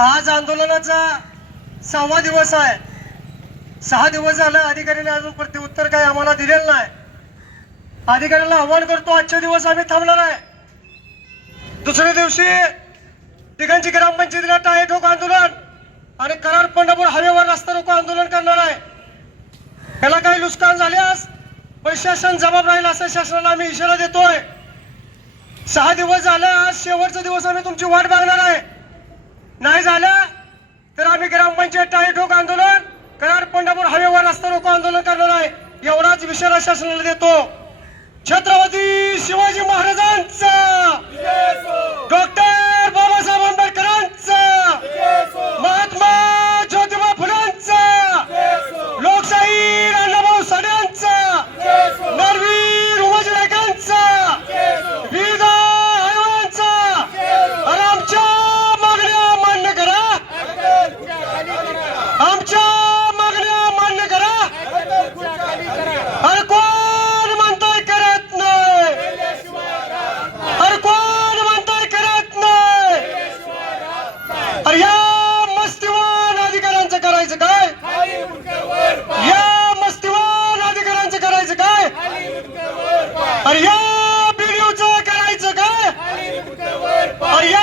आज आंदोलनाचा 6वा दिवस आहे। 6 दिवस झालं अधिकाऱ्यांनी अजून प्रत्युत्तर काही आम्हाला दिलेलं नाही। अधिकाऱ्यांना आव्हान करतो, आजचे दिवस आम्ही थांबणार आहे। दुसऱ्या दिवशी ठिकाणची ग्रामपंचायतीला टाळे ठोक आंदोलन आणि कराड पंढरपूर हायवेवर रस्ता रोको आंदोलन करणार आहे। याला काही नुकसान झाल्यास प्रशासन जबाब राहील असं शासनाला आम्ही इशारा देतोय। 6 दिवस झाले, आज शेवटचा दिवस आम्ही तुमची वाट बघणार आहे। नाही झालं तर आम्ही ग्रामपंचायत टाळे ठोक आंदोलन, कराड पंढरपूर हायवेवर रस्ता रोको आंदोलन करणार आहे। एवढाच इशारा शासनाला देतो। छत्रपती शिवाजी महाराजांचा, डॉक्टर बाबासाहेब आंबेडकरांचा, महात्मा ज्योतिबा फुलेंचा, लोकशाही अण्णाभाऊ साठेंचा, नरवीर उमाजी नायकांचा, विविध आयोगांचा आणि आमच्या मागण्या मान्य करा। आमच्या मागण्या मान्य करा। अरे कोण म्हणताय करत नाही? अरे कोण म्हणताय करत नाही? अरे या मस्तीवान अधिकाऱ्यांचं करायचं काय? या मस्तीवान अधिकाऱ्यांचं करायचं काय? अरे या बीडीओचं करायचं काय? अरे या